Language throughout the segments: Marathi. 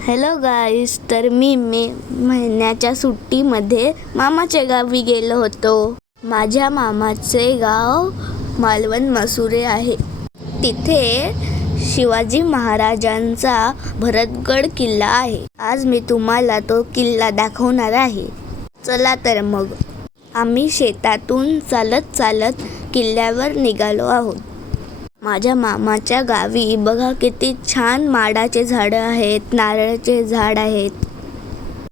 हॅलो गाईस, तर मी मे महिन्याच्या सुट्टीमध्ये मामाच्या गावी गेलो होतो. माझ्या मामाचे गाव मालवण मसुरे आहे. तिथे शिवाजी महाराजांचा भरतगड किल्ला आहे. आज मी तुम्हाला तो किल्ला दाखवणार आहे. चला तर मग. आम्ही शेतातून चालत चालत किल्ल्यावर निघालो आहोत. माझ्या मामाच्या गावी बघा किती छान माडाचे झाडं आहेत, नारळाचे झाड आहेत.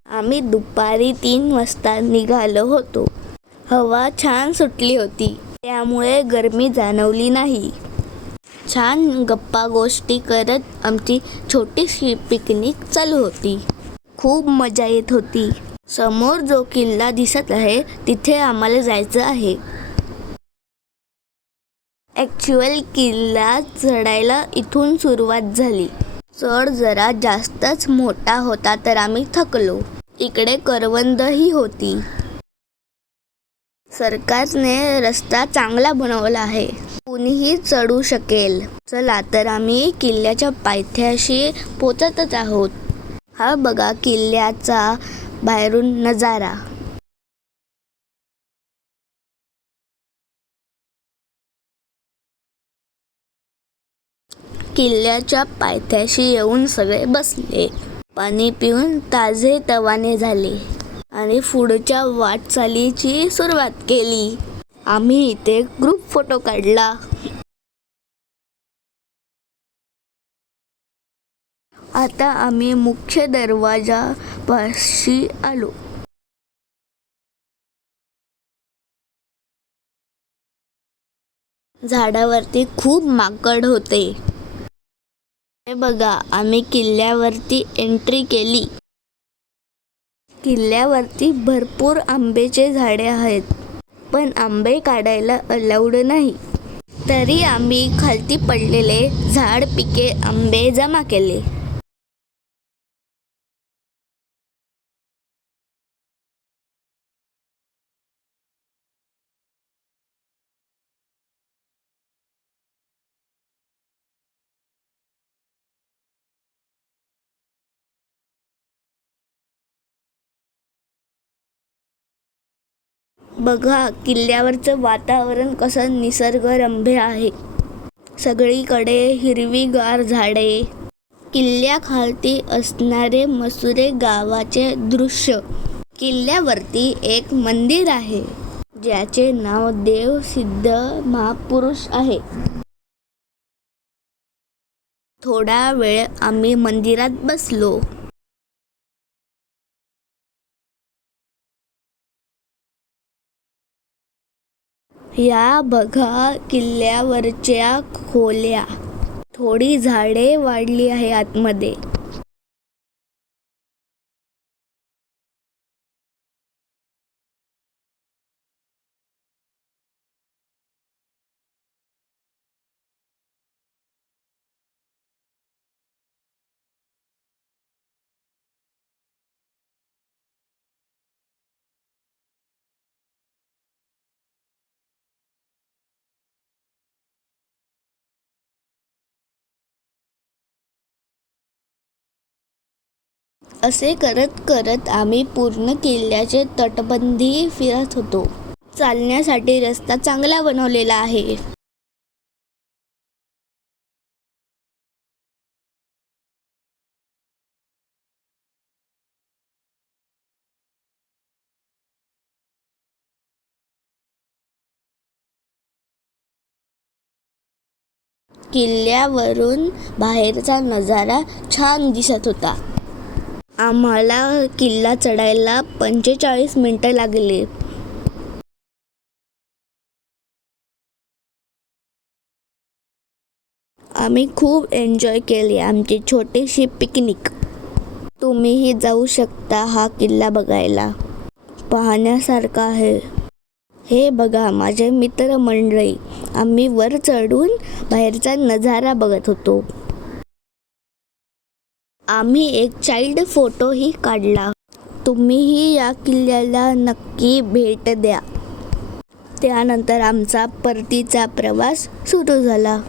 आम्ही दुपारी 3 वाजता निघालो होतो. हवा छान सुटली होती, त्यामुळे गरमी जाणवली नाही. छान गप्पा गोष्टी करत आमची छोटीशी पिकनिक चालू होती. खूप मजा येत होती. समोर जो किल्ला दिसत आहे तिथे आम्हाला जायचं आहे. ॲक्च्युअल किल्ला चढायला इथून सुरुवात झाली. चढ जरा जास्तच मोठा होता तर आम्ही थकलो. इकडे करवंदही होती. सरकारने रस्ता चांगला बनवला आहे, कुणीही चढू शकेल. चला तर आम्ही किल्ल्याच्या पायथ्याशी पोचतच आहोत. हा बघा किल्ल्याचा बाहेरून नजारा. किल्ल्याच्या पायथ्याशी येऊन सगळे बसले. पाणी पिऊन ताजेतवाने झाले आणि पुढच्या वाटचालीची सुरुवात केली. आम्ही इथे ग्रुप फोटो काढला. आता आम्ही मुख्य दरवाजापाशी आलो. झाडावरती खूप माकड होते. हे बघा, आम्ही किल्ल्यावरती एंट्री केली. किल्ल्यावरती भरपूर आंब्याचे झाडे आहेत, पण आंबे काढायला अलाउड नाही. तरी आम्ही खालती पडलेले झाड पिके आंबे जमा केले. बघा किल्ल्यावरचं वातावरण कसं निसर्गरम्य आहे. सगळीकडे हिरवीगार झाडे. किल्ल्याखालती असणारे मसुरे गावाचे दृश्य. किल्ल्यावरती एक मंदिर आहे, ज्याचे नाव देव सिद्ध महापुरुष आहे. थोडा वेळ आम्ही मंदिरात बसलो. या बघा किल्ल्यावरच्या खोल्या. थोडी झाडे वाढली आहे आतमध्ये. असे करत करत आम्ही पूर्ण किल्ल्याचे तटबंदी फिरत होतो. चालण्यासाठी रस्ता चांगला बनवलेला आहे. किल्ल्यावरून बाहेरचा नजारा छान दिसत होता. आम्हाला किल्ला चढायला 45 मिनिटं लागले. आम्ही खूप एन्जॉय केली आमची छोटीशी पिकनिक. तुम्हीही जाऊ शकता हा किल्ला बघायला. पाहण्यासारखा आहे. हे बघा माझे मित्रमंडळी. आम्ही वर चढून बाहेरचा नजारा बघत होतो. आम्ही एक चाइल्ड फोटोही काढला. तुम्हीही या किल्ल्याला नक्की भेट द्या. त्यानंतर आमचा परतीचा प्रवास सुरू झाला.